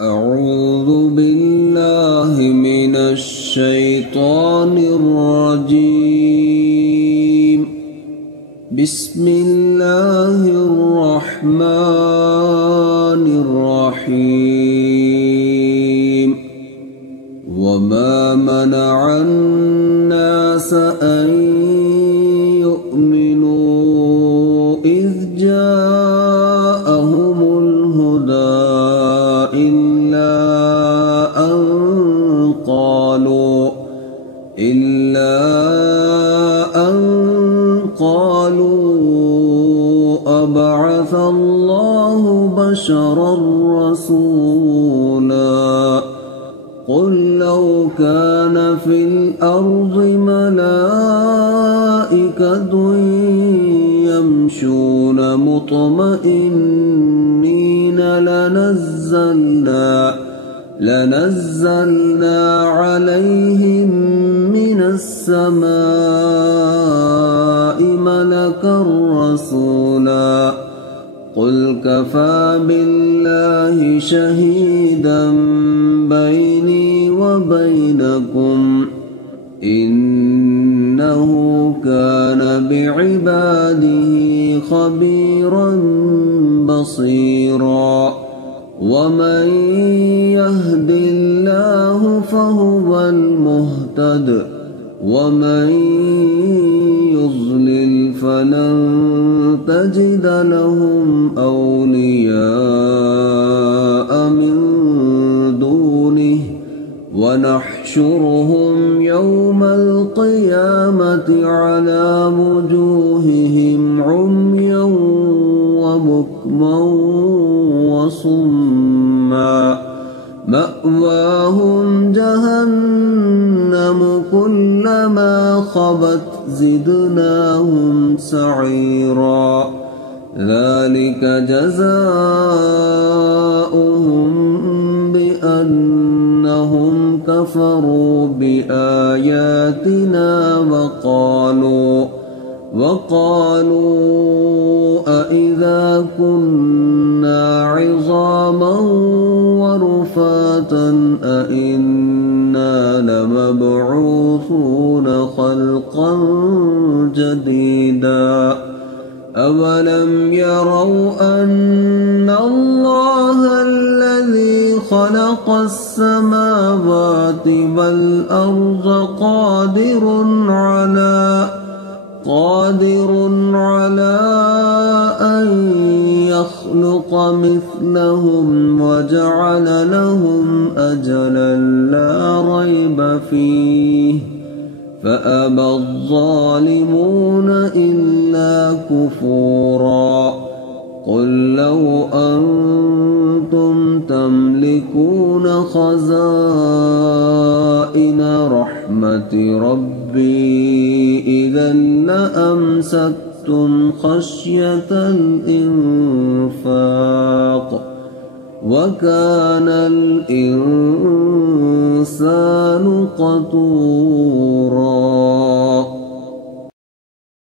أعوذ بالله من الشيطان الرجيم. بسم الله الرحمن الرحيم. وما منع الناس أن يؤمنوا إذ جاءهم الهدى إلا أن قالوا أبعث الله بشرا رسولا. قل لو كان في الأرض ملائكة يمشون مطمئنين لنزلنا عليهم من السماء ملكا رسولا. قل كفى بالله شهيدا بيني وبينكم إنه كان بعباده خبيرا بصيرا. ومن يهد الله فهو المهتد ومن يضلل فلن تجد لهم أولياء من دونه ونحشرهم يوم القيامة على وجوههم عميا وبكما وصما مأواهم جهنم كلما خبت زدناهم سعيرا. ذلك جزاؤهم بأنهم كفروا بآياتنا وقالوا أإذا كنا عظاما ورفاتا أإنا لمبعوثون خلقا جديدا. أولم يروا أن الله الذي خلق السماوات والأرض قادر على أن يخلق مثلهم وجعل لهم أجلا لا ريب فيه فأبى الظالمون إلا كفورا. قل لو أنتم تملكون خزائن رحمة ربي إذا لأمسكتم خشية الإنفاق وكان الإنسان قتورا.